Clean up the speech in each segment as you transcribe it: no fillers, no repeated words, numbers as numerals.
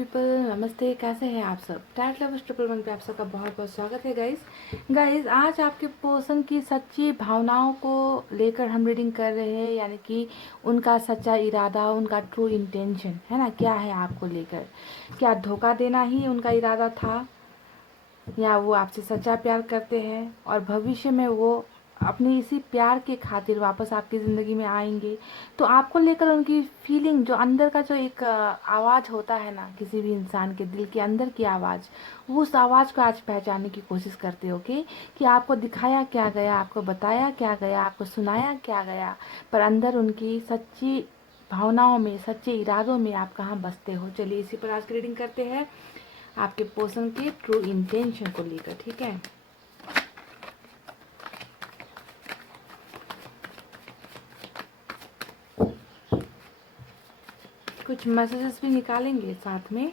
People, नमस्ते। कैसे हैं आप सब? टैट लवर्स 111 पे आप सबका बहुत बहुत स्वागत है गाइस। आज आपके पर्सन की सच्ची भावनाओं को लेकर हम रीडिंग कर रहे हैं, यानी कि उनका सच्चा इरादा, उनका ट्रू इंटेंशन है ना, क्या है आपको लेकर। क्या धोखा देना ही उनका इरादा था, या वो आपसे सच्चा प्यार करते हैं और भविष्य में वो अपने इसी प्यार के खातिर वापस आपकी ज़िंदगी में आएंगे। तो आपको लेकर उनकी फीलिंग, जो अंदर का जो एक आवाज़ होता है ना, किसी भी इंसान के दिल के अंदर की आवाज़, वो उस आवाज़ को आज पहचानने की कोशिश करते हो कि आपको दिखाया क्या गया, आपको बताया क्या गया, आपको सुनाया क्या गया, पर अंदर उनकी सच्ची भावनाओं में, सच्चे इरादों में आप कहाँ बसते हो। चलिए इसी पर आज की रीडिंग करते हैं, आपके पर्सन के ट्रू इंटेंशन को लेकर। ठीक है, कुछ मैसेजेस भी निकालेंगे साथ में।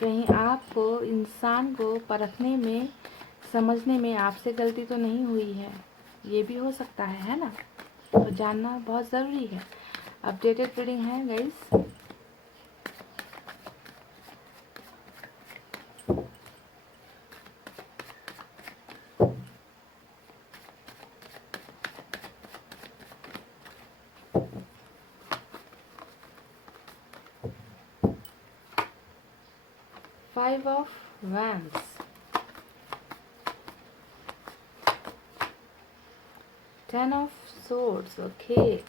कहीं आपको, इंसान को परखने में, समझने में आपसे गलती तो नहीं हुई है, ये भी हो सकता है ना। तो जानना बहुत ज़रूरी है। अपडेटेड रीडिंग है guys. 5 of Wands, 10 of Swords, okay.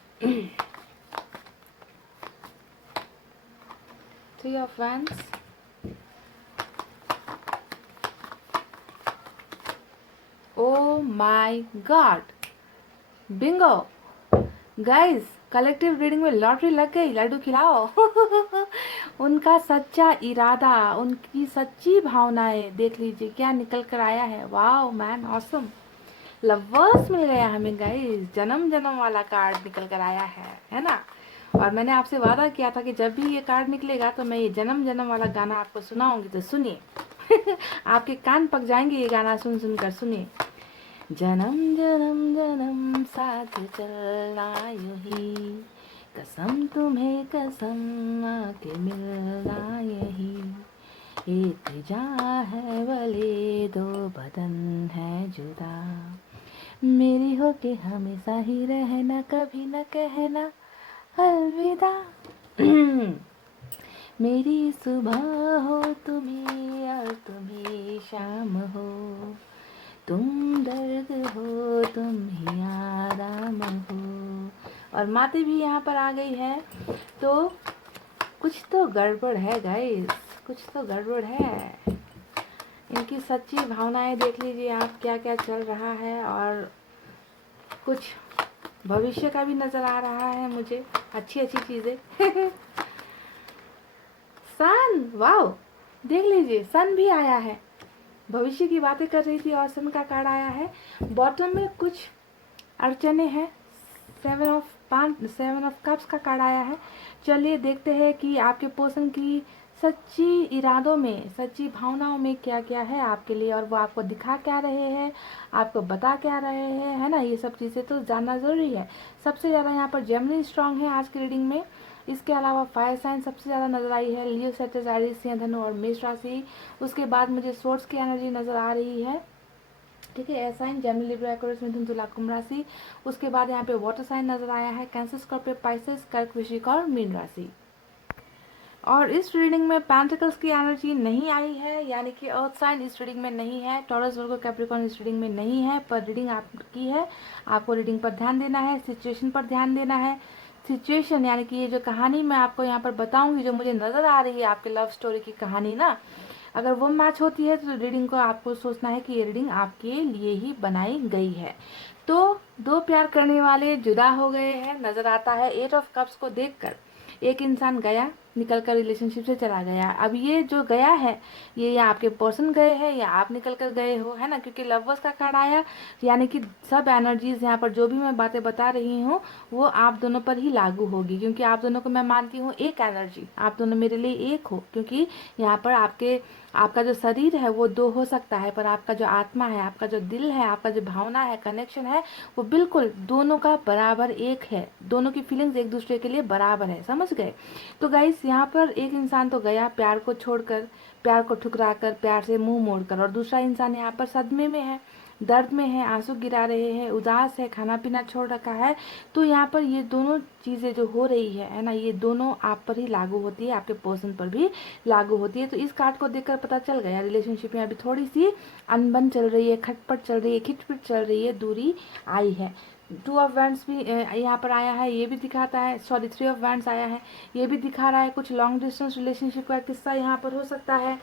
3 of Wands, oh my god, Bingo guys, collective reading में लॉटरी लग गई, लड्डू खिलाओ। उनका सच्चा इरादा, उनकी सच्ची भावनाएं देख लीजिए क्या निकल कर आया है। Wow man, awesome. लवर्स मिल गया हमें गाइस, जन्म जन्म वाला कार्ड निकल कर आया है ना। और मैंने आपसे वादा किया था कि जब भी ये कार्ड निकलेगा तो मैं ये जन्म जन्म वाला गाना आपको सुनाऊंगी, तो सुनिए। आपके कान पक जाएंगे ये गाना सुन सुनकर, सुनिए। जन्म जन्म जन्म साथ चलना यूं ही, कसम तुम्हें कसम आके मिलना यही, एक जहाँ है भले दो बदन है जुदा, मेरी हो के हमेशा ही रहना, कभी न कहना अलविदा। मेरी सुबह हो तुम्हें और तुम्हें शाम हो, तुम दर्द हो तुम ही आराम हो। और माते भी यहाँ पर आ गई है, तो कुछ तो गड़बड़ है गाइस, कुछ तो गड़बड़ है। इनकी सच्ची भावनाएं देख लीजिए आप, क्या क्या चल रहा है, और कुछ भविष्य का भी नजर आ रहा है मुझे, अच्छी अच्छी चीजें। सन, वाओ, देख लीजिए सन भी आया है। भविष्य की बातें कर रही थी और सन का कार्ड आया है। बॉटम में कुछ अड़चने हैं। 7 ऑफ कप्स का कार्ड आया है। चलिए देखते हैं कि आपके पर्सन की सच्ची इरादों में, सच्ची भावनाओं में क्या क्या है आपके लिए, और वो आपको दिखा क्या रहे हैं, आपको बता क्या रहे हैं, है ना। ये सब चीज़ें तो जानना ज़रूरी है। सबसे ज़्यादा यहाँ पर जेमिनी स्ट्रांग है आज की रीडिंग में। इसके अलावा फायर साइन सबसे ज़्यादा नजर आई है, लियो, सैजिटेरियस, सिंह, धनु और मेष राशि। उसके बाद मुझे सोर्स की एनर्जी नज़र आ रही है। ठीक है, air sign Gemini, Libra, Aquarius, मिथुन, तुला, कुंभ राशि। उसके बाद यहाँ पे वाटर साइन नजर आया है, कैंसर, स्कॉर्पियो, पाइसेस, कर्क, वृश्चिक और मीन राशि। और इस रीडिंग में पेंटिकल्स की एनर्जी नहीं आई है, यानी कि अर्थ साइन इस रीडिंग में नहीं है, टॉरस, वर्गो, कैप्रिकॉर्न इस रीडिंग में नहीं है। पर रीडिंग आपकी है, आपको रीडिंग पर ध्यान देना है, सिचुएशन पर ध्यान देना है। सिचुएशन यानी कि ये जो कहानी मैं आपको यहाँ पर बताऊंगी, जो मुझे नजर आ रही है आपके लव स्टोरी की कहानी ना, अगर वो मैच होती है तो रीडिंग को आपको सोचना है कि ये रीडिंग आपके लिए ही बनाई गई है। तो दो प्यार करने वाले जुदा हो गए हैं, नजर आता है 8 ऑफ कप्स को देखकर। एक इंसान गया, निकल कर रिलेशनशिप से चला गया। अब ये जो गया है ये या आपके पर्सन गए हैं या आप निकल कर गए हो, है ना, क्योंकि लवर्स का कार्ड आया, यानी कि सब एनर्जीज यहाँ पर जो भी मैं बातें बता रही हूँ वो आप दोनों पर ही लागू होगी, क्योंकि आप दोनों को मैं मानती हूँ एक एनर्जी, आप दोनों मेरे लिए एक हो। क्योंकि यहाँ पर आपका जो शरीर है वो दो हो सकता है, पर आपका जो आत्मा है, आपका जो दिल है, आपका जो भावना है, कनेक्शन है, वो बिल्कुल दोनों का बराबर एक है। दोनों की फीलिंग्स एक दूसरे के लिए बराबर है, समझ गए। तो गाइस यहाँ पर एक इंसान तो गया प्यार को छोड़कर, प्यार को ठुकरा कर, प्यार से मुंह मोड़कर, और दूसरा इंसान यहाँ पर सदमे में है, दर्द में है, आंसू गिरा रहे हैं, उदास है, खाना पीना छोड़ रखा है। तो यहाँ पर ये दोनों चीज़ें जो हो रही है ना, ये दोनों आप पर ही लागू होती है, आपके पर्सन पर भी लागू होती है। तो इस कार्ड को देखकर पता चल गया रिलेशनशिप में अभी थोड़ी सी अनबन चल रही है, खटपट चल रही है, खिटपिट चल रही है, दूरी आई है। 2 ऑफ वैंड्स भी यहाँ पर आया है, ये भी दिखाता है, सॉरी 3 ऑफ वैंड्स आया है, ये भी दिखा रहा है कुछ लॉन्ग डिस्टेंस रिलेशनशिप का किस्सा यहाँ पर हो सकता है।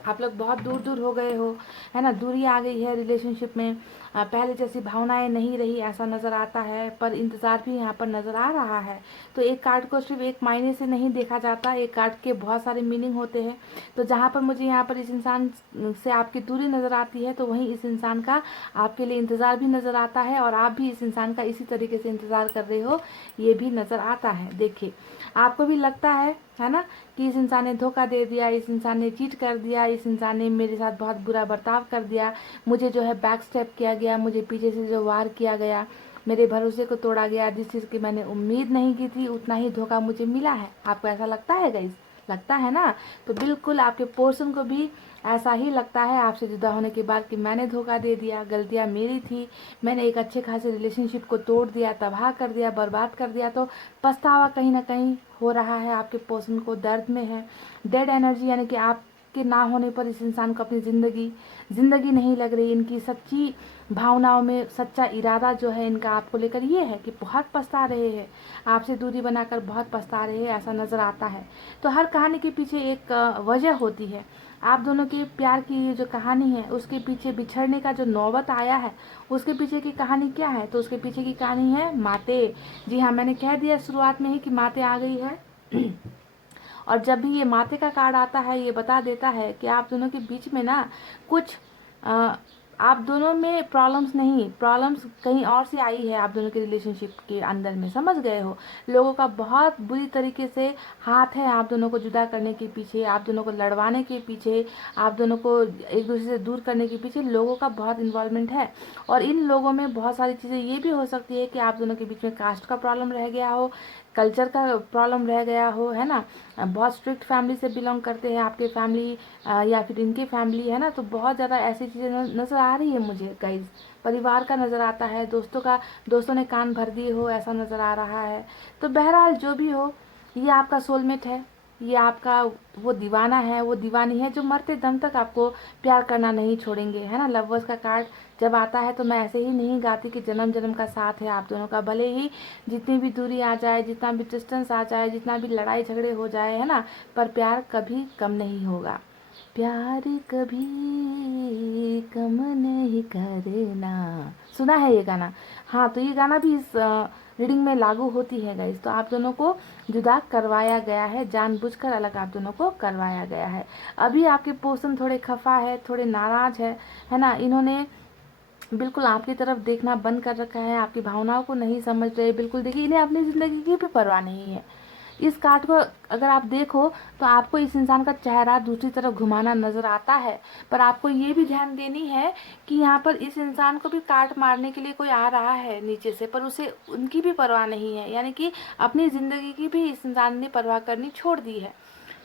आप लोग बहुत दूर दूर हो गए हो, है ना, दूरी आ गई है रिलेशनशिप में, पहले जैसी भावनाएं नहीं रही ऐसा नज़र आता है, पर इंतज़ार भी यहाँ पर नज़र आ रहा है। तो एक कार्ड को सिर्फ एक मायने से नहीं देखा जाता, एक कार्ड के बहुत सारे मीनिंग होते हैं। तो जहाँ पर मुझे यहाँ पर इस इंसान से आपकी दूरी नज़र आती है, तो वहीं इस इंसान का आपके लिए इंतज़ार भी नज़र आता है, और आप भी इस इंसान का इसी तरीके से इंतज़ार कर रहे हो, ये भी नज़र आता है। देखिए आपको भी लगता है ना, कि इस इंसान ने धोखा दे दिया, इस इंसान ने चीट कर दिया, इस इंसान ने मेरे साथ बहुत बुरा बर्ताव कर दिया, मुझे जो है बैक स्टेप किया गया, मुझे पीछे से जो वार किया गया, मेरे भरोसे को तोड़ा गया, जिस चीज़ की मैंने उम्मीद नहीं की थी उतना ही धोखा मुझे मिला है। आपको ऐसा लगता है गाइस? लगता है ना? तो बिल्कुल आपके पर्सन को भी ऐसा ही लगता है आपसे जुदा होने के बाद कि मैंने धोखा दे दिया, गलतियाँ मेरी थी, मैंने एक अच्छे खासे रिलेशनशिप को तोड़ दिया, तबाह कर दिया, बर्बाद कर दिया। तो पछतावा कहीं ना कहीं हो रहा है, आपके पर्सन को दर्द में है। डेड एनर्जी, यानी कि आपके ना होने पर इस इंसान को अपनी ज़िंदगी नहीं लग रही। इनकी सच्ची भावनाओं में सच्चा इरादा जो है इनका आपको लेकर ये है कि बहुत पछता रहे हैं, आपसे दूरी बनाकर बहुत पछता रहे हैं, ऐसा नज़र आता है। तो हर कहानी के पीछे एक वजह होती है। आप दोनों के प्यार की ये जो कहानी है उसके पीछे बिछड़ने का जो नौबत आया है, उसके पीछे की कहानी क्या है? तो उसके पीछे की कहानी है माते। जी हाँ, मैंने कह दिया शुरुआत में ही कि माते आ गई है। और जब भी ये माते का कार्ड आता है ये बता देता है कि आप दोनों के बीच में ना कुछ आप दोनों में प्रॉब्लम्स नहीं, प्रॉब्लम्स कहीं और से आई है आप दोनों के रिलेशनशिप के अंदर में, समझ गए हो। लोगों का बहुत बुरी तरीके से हाथ है आप दोनों को जुदा करने के पीछे, आप दोनों को लड़वाने के पीछे, आप दोनों को एक दूसरे से दूर करने के पीछे लोगों का बहुत इन्वॉल्वमेंट है। और इन लोगों में बहुत सारी चीज़ें ये भी हो सकती है कि आप दोनों के बीच में कास्ट का प्रॉब्लम रह गया हो, कल्चर का प्रॉब्लम रह गया हो, है ना, बहुत स्ट्रिक्ट फैमिली से बिलोंग करते हैं आपके फैमिली या फिर इनकी फैमिली, है ना। तो बहुत ज़्यादा ऐसी चीज़ें नज़र आ रही है मुझे गाइज। परिवार का नज़र आता है, दोस्तों ने कान भर दिए हो ऐसा नज़र आ रहा है। तो बहरहाल जो भी हो, ये आपका सोलमेट है, ये आपका वो दीवाना है, वो दीवानी है जो मरते दम तक आपको प्यार करना नहीं छोड़ेंगे, है ना। लवर्स का कार्ड जब आता है तो मैं ऐसे ही नहीं गाती कि जन्म जन्म का साथ है आप दोनों का, भले ही जितनी भी दूरी आ जाए, जितना भी डिस्टेंस आ जाए, जितना भी लड़ाई झगड़े हो जाए, है ना, पर प्यार कभी कम नहीं होगा, प्यार कभी कम नहीं करना। सुना है ये गाना? हाँ, तो ये गाना भी इस रीडिंग में लागू होती है गाइस। तो आप दोनों को जुदा करवाया गया है, जानबूझकर अलग आप दोनों को करवाया गया है। अभी आपके पर्सन थोड़े खफा है, थोड़े नाराज है ना। इन्होंने बिल्कुल आपकी तरफ देखना बंद कर रखा है, आपकी भावनाओं को नहीं समझ रहे बिल्कुल। देखिए इन्हें अपनी ज़िंदगी की भी परवाह नहीं है। इस कार्ड को अगर आप देखो तो आपको इस इंसान का चेहरा दूसरी तरफ घुमाना नज़र आता है, पर आपको ये भी ध्यान देनी है कि यहाँ पर इस इंसान को भी काट मारने के लिए कोई आ रहा है नीचे से, पर उसे उनकी भी परवाह नहीं है, यानी कि अपनी ज़िंदगी की भी इस इंसान ने परवाह करनी छोड़ दी है।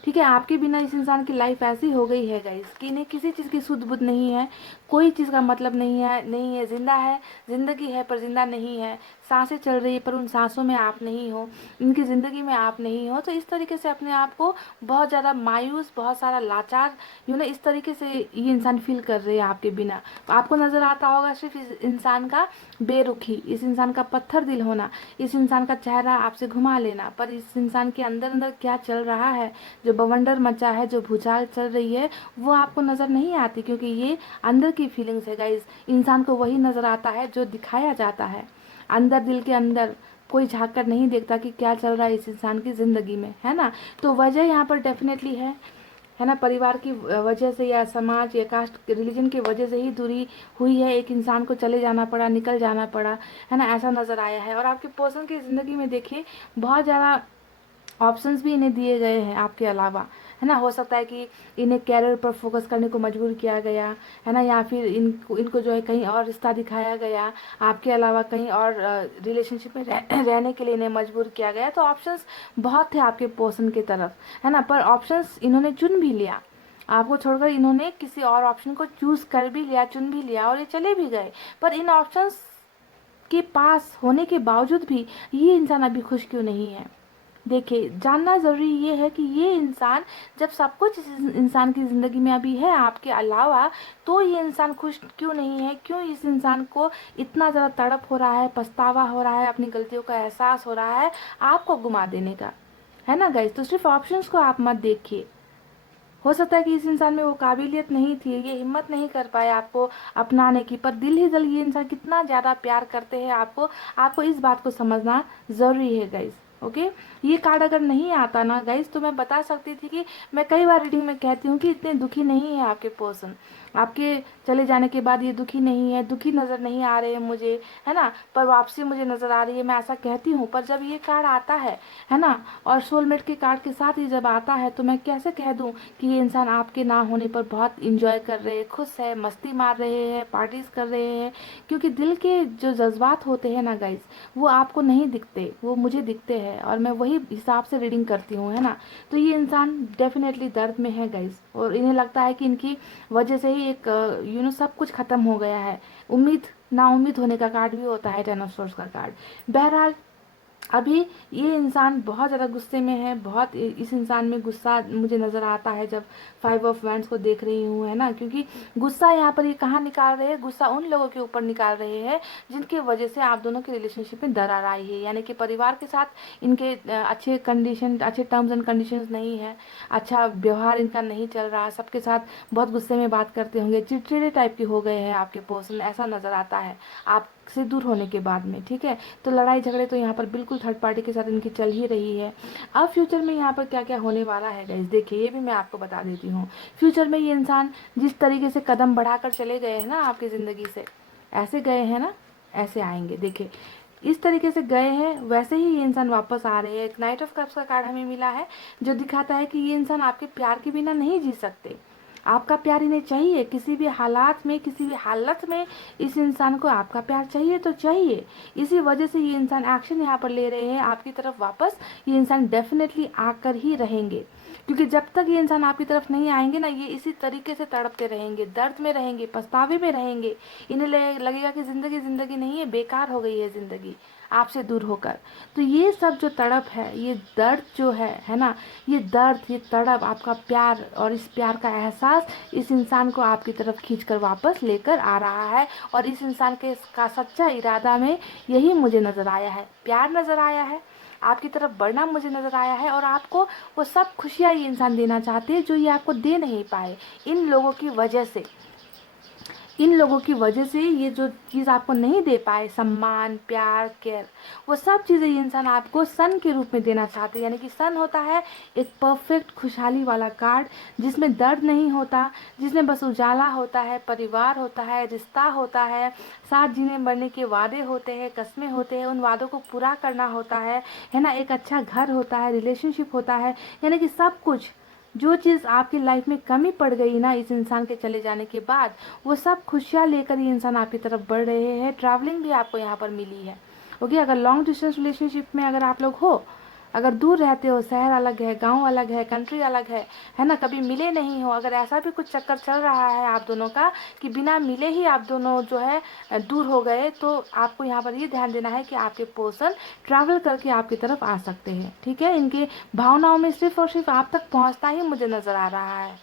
ठीक है, आपके बिना इस इंसान की लाइफ ऐसी हो गई है गाइस कि इन्हें किसी चीज़ की सुध बुध नहीं है, कोई चीज़ का मतलब नहीं है। जिंदा है, जिंदगी है पर जिंदा नहीं है, सांसें चल रही है पर उन सांसों में आप नहीं हो, इनकी ज़िंदगी में आप नहीं हो। तो इस तरीके से अपने आप को बहुत ज़्यादा मायूस, बहुत सारा लाचार, इस तरीके से ये इंसान फील कर रहे हैं आपके बिना। आपको नज़र आता होगा सिर्फ इस इंसान का बेरुखी, इस इंसान का पत्थर दिल होना, इस इंसान का चेहरा आपसे घुमा लेना, पर इस इंसान के अंदर अंदर क्या चल रहा है, जो बवंडर मचा है, जो भूचाल चल रही है, वो आपको नज़र नहीं आती, क्योंकि ये अंदर की फीलिंग्स है गाइस। इंसान को वही नज़र आता है जो दिखाया जाता है, अंदर दिल के अंदर कोई झांक कर नहीं देखता कि क्या चल रहा है इस इंसान की ज़िंदगी में, है ना। तो वजह यहाँ पर डेफिनेटली है ना, परिवार की वजह से या समाज या कास्ट रिलीजन की वजह से ही दूरी हुई है, एक इंसान को चले जाना पड़ा, निकल जाना पड़ा, है ना, ऐसा नज़र आया है। और आपके पर्सन की ज़िंदगी में देखिए बहुत ज़्यादा ऑप्शंस भी इन्हें दिए गए हैं आपके अलावा, है ना। हो सकता है कि इन्हें कैरियर पर फोकस करने को मजबूर किया गया, है ना, या फिर इनको जो है कहीं और रिश्ता दिखाया गया, आपके अलावा कहीं और रिलेशनशिप में रहने के लिए इन्हें मजबूर किया गया। तो ऑप्शंस बहुत थे आपके पर्सन की तरफ, है ना, पर ऑप्शंस इन्होंने चुन भी लिया, आपको छोड़कर इन्होंने किसी और ऑप्शन को चूज कर भी लिया, चुन भी लिया और ये चले भी गए। पर इन ऑप्शंस के पास होने के बावजूद भी ये इंसान अभी खुश क्यों नहीं है। देखिए, जानना ज़रूरी ये है कि ये इंसान जब सब कुछ इस इंसान की ज़िंदगी में अभी है आपके अलावा, तो ये इंसान खुश क्यों नहीं है, क्यों इस इंसान को इतना ज़्यादा तड़प हो रहा है, पछतावा हो रहा है, अपनी गलतियों का एहसास हो रहा है आपको गुमा देने का, है ना गाइस। तो सिर्फ ऑप्शंस को आप मत देखिए, हो सकता है कि इस इंसान में वो काबिलियत नहीं थी, ये हिम्मत नहीं कर पाए आपको अपनाने की, पर दिल ही दिल ये इंसान कितना ज़्यादा प्यार करते हैं आपको इस बात को समझना ज़रूरी है गाइस। ओके, ये कार्ड अगर नहीं आता ना गाइस, तो मैं बता सकती थी कि मैं कई बार रीडिंग में कहती हूँ कि इतने दुखी नहीं है आपके पर्सन, आपके चले जाने के बाद ये दुखी नहीं है, दुखी नज़र नहीं आ रहे हैं मुझे, है ना, पर वापसी मुझे नज़र आ रही है, मैं ऐसा कहती हूँ। पर जब ये कार्ड आता है ना, और सोलमेट के कार्ड के साथ ही जब आता है, तो मैं कैसे कह दूँ कि ये इंसान आपके ना होने पर बहुत इंजॉय कर रहे हैं, खुश है, मस्ती मार रहे हैं, पार्टीज कर रहे हैं। क्योंकि दिल के जो जज्बात होते हैं ना गाइस, वो आपको नहीं दिखते, वो मुझे दिखते हैं, और मैं वही हिसाब से रीडिंग करती हूँ, है ना। तो ये इंसान डेफिनेटली दर्द में है गाइस, और इन्हें लगता है कि इनकी वजह से ही एक सब कुछ खत्म हो गया है। उम्मीद ना उम्मीद होने का कार्ड भी होता है, 10 ऑफ सोर्ड्स का कार्ड। बहरहाल अभी ये इंसान बहुत ज़्यादा गुस्से में है, बहुत इस इंसान में गुस्सा मुझे नज़र आता है जब 5 ऑफ वैंड्स को देख रही हूँ, है ना। क्योंकि गुस्सा यहाँ पर ये कहाँ निकाल रहे हैं, गुस्सा उन लोगों के ऊपर निकाल रहे हैं जिनकी वजह से आप दोनों के रिलेशनशिप में दरार आई है। यानी कि परिवार के साथ इनके अच्छे टर्म्स एंड कंडीशंस नहीं है, अच्छा व्यवहार इनका नहीं चल रहा, सबके साथ बहुत गुस्से में बात करते होंगे, चिड़चिड़े टाइप के हो गए हैं आपके पर्सन, ऐसा नज़र आता है आप से दूर होने के बाद में, ठीक है। तो लड़ाई झगड़े तो यहाँ पर बिल्कुल थर्ड पार्टी के साथ इनकी चल ही रही है। अब फ्यूचर में यहाँ पर क्या क्या होने वाला है गाइस, देखिए ये भी मैं आपको बता देती हूँ। फ्यूचर में ये इंसान जिस तरीके से कदम बढ़ाकर चले गए हैं ना आपकी ज़िंदगी से, ऐसे गए हैं ना, ऐसे आएंगे, देखिए इस तरीके से गए हैं वैसे ही ये इंसान वापस आ रहे हैं। एक नाइट ऑफ कप्स का कार्ड हमें मिला है जो दिखाता है कि ये इंसान आपके प्यार के बिना नहीं जी सकते, आपका प्यार इन्हें चाहिए, किसी भी हालात में, किसी भी हालत में इस इंसान को आपका प्यार चाहिए तो चाहिए। इसी वजह से ये इंसान एक्शन यहाँ पर ले रहे हैं आपकी तरफ वापस। ये इंसान डेफिनेटली आकर ही रहेंगे, क्योंकि जब तक ये इंसान आपकी तरफ नहीं आएंगे ना, ये इसी तरीके से तड़पते रहेंगे, दर्द में रहेंगे, पछतावे में रहेंगे। इन्हें लगेगा कि ज़िंदगी ज़िंदगी नहीं है, बेकार हो गई है ज़िंदगी आपसे दूर होकर। तो ये सब जो तड़प है, ये दर्द जो है ना, ये दर्द, ये तड़प, आपका प्यार और इस प्यार का एहसास इस इंसान को आपकी तरफ खींचकर वापस लेकर आ रहा है। और इस इंसान के का सच्चा इरादा में यही मुझे नज़र आया है, प्यार नज़र आया है, आपकी तरफ बढ़ना मुझे नज़र आया है। और आपको वो सब खुशियाँ ये इंसान देना चाहते हैं जो ये आपको दे नहीं पाए इन लोगों की वजह से। इन लोगों की वजह से ये जो चीज़ आपको नहीं दे पाए, सम्मान, प्यार, केयर, वो सब चीज़ें ये इंसान आपको सन के रूप में देना चाहते हैं। यानी कि सन होता है एक परफेक्ट खुशहाली वाला कार्ड, जिसमें दर्द नहीं होता, जिसमें बस उजाला होता है, परिवार होता है, रिश्ता होता है, साथ जीने मरने के वादे होते हैं, कस्में होते हैं, उन वादों को पूरा करना होता है ना। एक अच्छा घर होता है, रिलेशनशिप होता है, यानी कि सब कुछ जो चीज़ आपकी लाइफ में कमी पड़ गई ना इस इंसान के चले जाने के बाद, वो सब खुशियाँ लेकर ये इंसान आपकी तरफ बढ़ रहे हैं। ट्रैवलिंग भी आपको यहाँ पर मिली है। ओके, अगर लॉन्ग डिस्टेंस रिलेशनशिप में अगर आप लोग हो, अगर दूर रहते हो, शहर अलग है, गांव अलग है, कंट्री अलग है ना, कभी मिले नहीं हो, अगर ऐसा भी कुछ चक्कर चल रहा है आप दोनों का कि बिना मिले ही आप दोनों जो है दूर हो गए, तो आपको यहाँ पर ये ध्यान देना है कि आपके पर्सन ट्रैवल करके आपकी तरफ आ सकते हैं, ठीक है। इनके भावनाओं में सिर्फ और सिर्फ आप तक पहुँचता ही मुझे नज़र आ रहा है,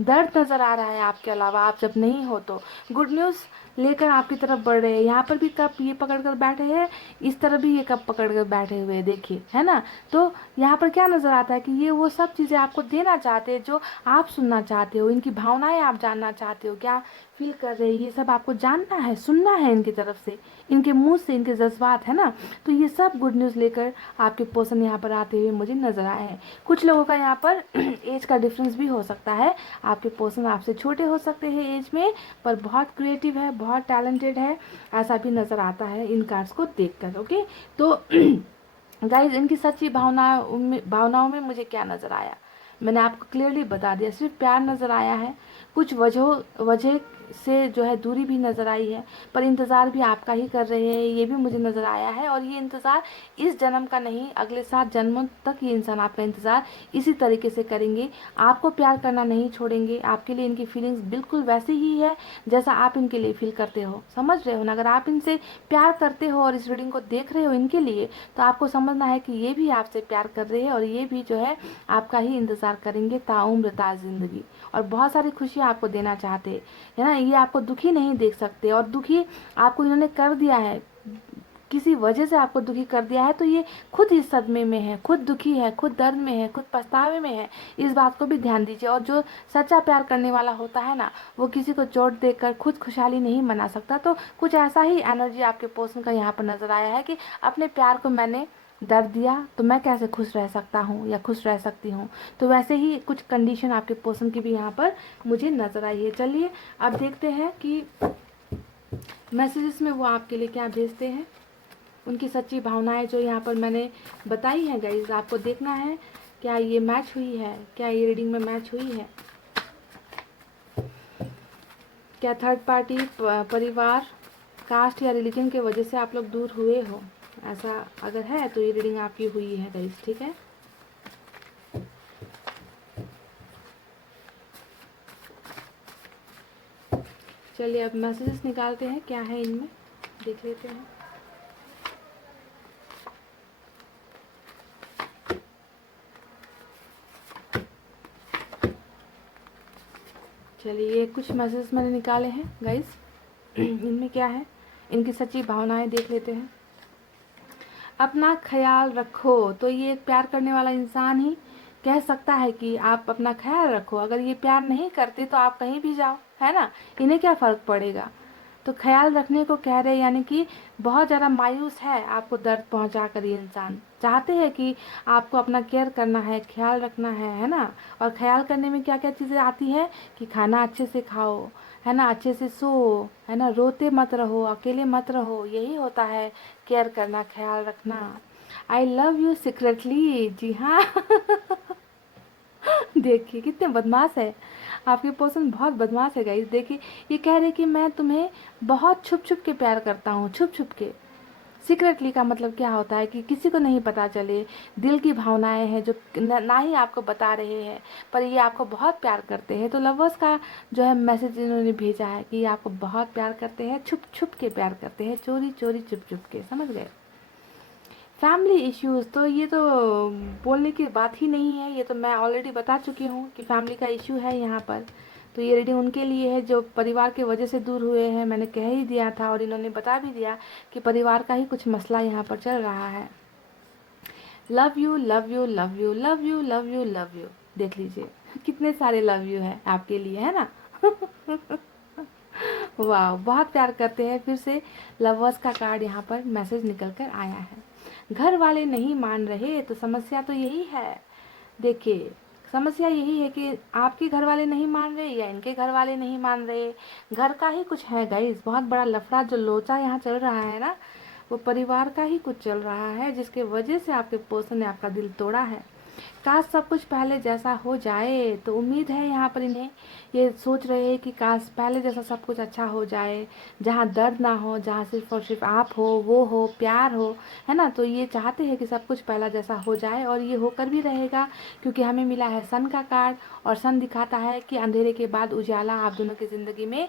दर्द नज़र आ रहा है आपके अलावा, आप जब नहीं हो तो। गुड न्यूज़ लेकर आपकी तरफ बढ़ रहे हैं। यहाँ पर भी कप ये पकड़ कर बैठे हैं, इस तरफ भी ये कप पकड़ कर बैठे हुए हैं, देखिए, है ना। तो यहाँ पर क्या नज़र आता है कि ये वो सब चीज़ें आपको देना चाहते हैं जो आप सुनना चाहते हो, इनकी भावनाएं आप जानना चाहते हो, क्या फील कर रहे हैं, ये सब आपको जानना है, सुनना है इनकी तरफ से, इनके मुंह से, इनके जज्बात, है ना। तो ये सब गुड न्यूज़ लेकर आपके पर्सन यहाँ पर आते हुए मुझे नज़र आए हैं। कुछ लोगों का यहाँ पर एज का डिफरेंस भी हो सकता है, आपके पर्सन आपसे छोटे हो सकते हैं एज में, पर बहुत क्रिएटिव है, बहुत टैलेंटेड है, ऐसा भी नज़र आता है इन कार्ड्स को देखकर। ओके, तो गाइज इनकी सच्ची भावनाओं में मुझे क्या नज़र आया, मैंने आपको क्लियरली बता दिया। सिर्फ प्यार नज़र आया है, कुछ वजह से जो है दूरी भी नज़र आई है, पर इंतज़ार भी आपका ही कर रहे हैं, ये भी मुझे नज़र आया है। और ये इंतज़ार इस जन्म का नहीं, अगले 7 जन्मों तक ये इंसान आपका इंतज़ार इसी तरीके से करेंगे, आपको प्यार करना नहीं छोड़ेंगे। आपके लिए इनकी फीलिंग्स बिल्कुल वैसी ही है जैसा आप इनके लिए फील करते हो, समझ रहे हो ना। अगर आप इनसे प्यार करते हो और इस रीडिंग को देख रहे हो इनके लिए, तो आपको समझना है कि ये भी आपसे प्यार कर रहे हैं और ये भी जो है आपका ही इंतज़ार करेंगे ताउम्र ता ज़िंदगी, और बहुत सारी खुशियाँ आपको देना चाहते हैं, है ना। ये आपको दुखी नहीं देख सकते, और दुखी आपको इन्होंने कर दिया है, किसी वजह से आपको दुखी कर दिया है, तो ये खुद इस सदमे में है, खुद दुखी है, खुद दर्द में है, खुद पछतावे में है। इस बात को भी ध्यान दीजिए। और जो सच्चा प्यार करने वाला होता है ना, वो किसी को चोट देकर खुद खुशहाली नहीं मना सकता। तो कुछ ऐसा ही एनर्जी आपके पर्सन का यहाँ पर नजर आया है कि अपने प्यार को मैंने दर्द दिया तो मैं कैसे खुश रह सकता हूँ या खुश रह सकती हूँ। तो वैसे ही कुछ कंडीशन आपके पर्सन की भी यहाँ पर मुझे नजर आई है। चलिए अब देखते हैं कि मैसेजेस में वो आपके लिए क्या भेजते हैं, उनकी सच्ची भावनाएं जो यहाँ पर मैंने बताई हैं। गाइज आपको देखना है क्या ये मैच हुई है, क्या ये रीडिंग में मैच हुई है, क्या थर्ड पार्टी, परिवार, कास्ट या रिलीजन के वजह से आप लोग दूर हुए हो। ऐसा अगर है तो ये रीडिंग आपकी हुई है गाइस, ठीक है। चलिए अब मैसेजेस निकालते हैं, क्या है इनमें देख लेते हैं। चलिए ये कुछ मैसेजेस मैंने निकाले हैं गाइस, इनमें क्या है, इनकी सच्ची भावनाएं देख लेते हैं। अपना ख्याल रखो, तो ये एक प्यार करने वाला इंसान ही कह सकता है कि आप अपना ख्याल रखो। अगर ये प्यार नहीं करते तो आप कहीं भी जाओ, है ना, इन्हें क्या फ़र्क पड़ेगा। तो ख्याल रखने को कह रहे, यानी कि बहुत ज़्यादा मायूस है आपको दर्द पहुंचा कर। ये इंसान चाहते हैं कि आपको अपना केयर करना है, ख्याल रखना है ना। और ख्याल करने में क्या क्या चीज़ें आती है कि खाना अच्छे से खाओ, है ना, अच्छे से सो, है ना, रोते मत रहो, अकेले मत रहो, यही होता है केयर करना, ख्याल रखना। आई लव यू सीक्रेटली, जी हाँ देखिए कितने बदमाश है आपके पर्सन, बहुत बदमाश है गाइस। देखिए ये कह रहे कि मैं तुम्हें बहुत छुप छुप के प्यार करता हूँ, छुप छुप के। सीक्रेटली का मतलब क्या होता है कि किसी को नहीं पता चले, दिल की भावनाएं हैं जो ना ही आपको बता रहे हैं, पर ये आपको बहुत प्यार करते हैं। तो लवर्स का जो है मैसेज इन्होंने भेजा है कि ये आपको बहुत प्यार करते हैं, छुप छुप के प्यार करते हैं, चोरी चोरी चुप चुप के, समझ गए। फैमिली इश्यूज़, तो ये तो बोलने की बात ही नहीं है, ये तो मैं ऑलरेडी बता चुकी हूँ कि फैमिली का इश्यू है यहाँ पर। तो ये रीडिंग उनके लिए है जो परिवार के वजह से दूर हुए हैं, मैंने कह ही दिया था और इन्होंने बता भी दिया कि परिवार का ही कुछ मसला यहाँ पर चल रहा है। Love you love you love you love you love you love you, देख लीजिए कितने सारे लव यू है आपके लिए, है ना वाह, बहुत प्यार करते हैं। फिर से लवर्स का कार्ड यहाँ पर मैसेज निकल कर आया है। घर वाले नहीं मान रहे, तो समस्या तो यही है। देखिए समस्या यही है कि आपके घर वाले नहीं मान रहे या इनके घर वाले नहीं मान रहे, घर का ही कुछ है गाइस। बहुत बड़ा लफड़ा जो लोचा यहाँ चल रहा है ना, वो परिवार का ही कुछ चल रहा है, जिसके वजह से आपके पर्सन ने आपका दिल तोड़ा है। काश सब कुछ पहले जैसा हो जाए, तो उम्मीद है यहाँ पर इन्हें, ये सोच रहे हैं कि काश पहले जैसा सब कुछ अच्छा हो जाए, जहाँ दर्द ना हो, जहाँ सिर्फ और सिर्फ आप हो, वो हो, प्यार हो, है ना। तो ये चाहते हैं कि सब कुछ पहला जैसा हो जाए, और ये होकर भी रहेगा, क्योंकि हमें मिला है सन का कार्ड, और सन दिखाता है कि अंधेरे के बाद उजाला आप दोनों की ज़िंदगी में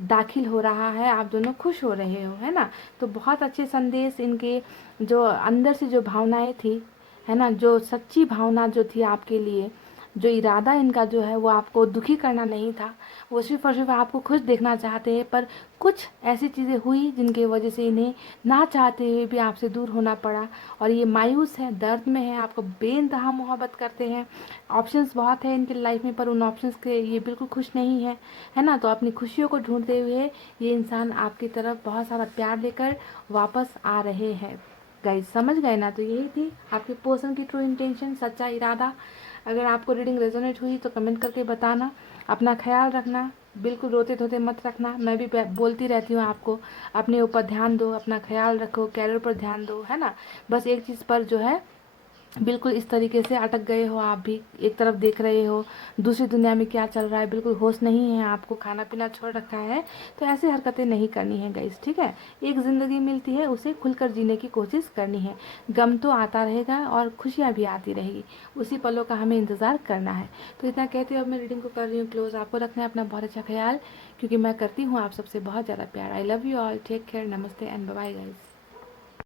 दाखिल हो रहा है, आप दोनों खुश हो रहे हो, है ना। तो बहुत अच्छे संदेश इनके, जो अंदर से जो भावनाएं थी, है ना, जो सच्ची भावना जो थी आपके लिए, जो इरादा इनका जो है वो आपको दुखी करना नहीं था, वो सिर्फ और सिर्फ आपको खुश देखना चाहते हैं। पर कुछ ऐसी चीज़ें हुई जिनकी वजह से इन्हें ना चाहते हुए भी आपसे दूर होना पड़ा, और ये मायूस है, दर्द में है, आपको बेइंतहा मोहब्बत करते हैं। ऑप्शंस बहुत है इनकी लाइफ में, पर उन ऑप्शंस के ये बिल्कुल खुश नहीं है ना। तो अपनी खुशियों को ढूंढते हुए ये इंसान आपकी तरफ बहुत सारा प्यार लेकर वापस आ रहे हैं। गाइस समझ गए ना? तो यही थी आपके पर्सन की ट्रू इंटेंशन, सच्चा इरादा। अगर आपको रीडिंग रेजोनेट हुई तो कमेंट करके बताना। अपना ख्याल रखना, बिल्कुल रोते धोते मत रखना। मैं भी बोलती रहती हूँ आपको, अपने ऊपर ध्यान दो, अपना ख्याल रखो, कैरियर पर ध्यान दो, है ना। बस एक चीज़ पर जो है बिल्कुल इस तरीके से अटक गए हो, आप भी एक तरफ देख रहे हो दूसरी दुनिया में क्या चल रहा है, बिल्कुल होश नहीं है आपको, खाना पीना छोड़ रखा है। तो ऐसी हरकतें नहीं करनी है गाइस, ठीक है। एक ज़िंदगी मिलती है, उसे खुलकर जीने की कोशिश करनी है। गम तो आता रहेगा और खुशियाँ भी आती रहेगी, उसी पलों का हमें इंतज़ार करना है। तो इतना कहते हुए अब मैं रीडिंग को कर रही हूँ क्लोज। आपको रखना है अपना बहुत अच्छा ख्याल, क्योंकि मैं करती हूँ आप सबसे बहुत ज़्यादा प्यार। I love you all, take care, नमस्ते एंड बाय गाइस।